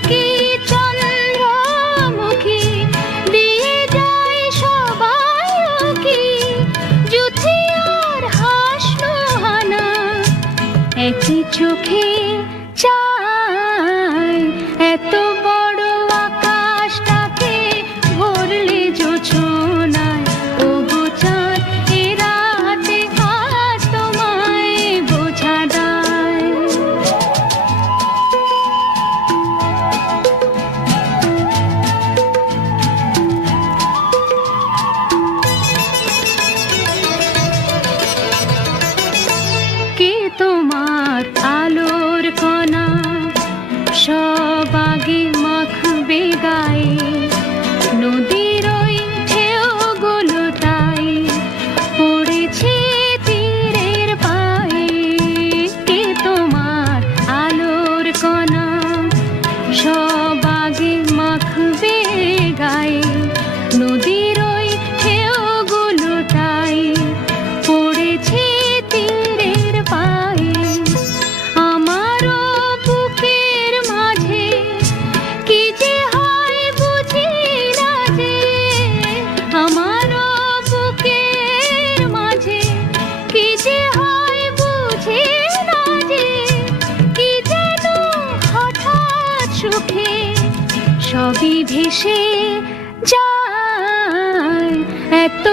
কি চন্দ্রমুখী দিয়ে যায় সবাই কি যুথি আর হাসলো হানা একই চোখে চায় এত বড় আকাশটাকে ভরলে জোছনায় ও গো চাঁদ এ রাতে আজ তোমায় বোঝা দায় কে তোমার আলোর কণা সব আগে মাখবে গায়ে নদীর ওই ঢেউগুলো তাই পড়েছে তীরের পায়ে কে তোমার আলোর কণা সব আগে মাখবে গায়ে নদীর ওই ঢেউগুলো তাই পড়েছে তীরের পায়ে আমারও বুকের মাঝে কি যে হয় বুঝি না যে আমারও বুকের মাঝে কি যে হয় বুঝি না যে কি যেন হঠাৎ সুখে সবই ভেসে যায় এত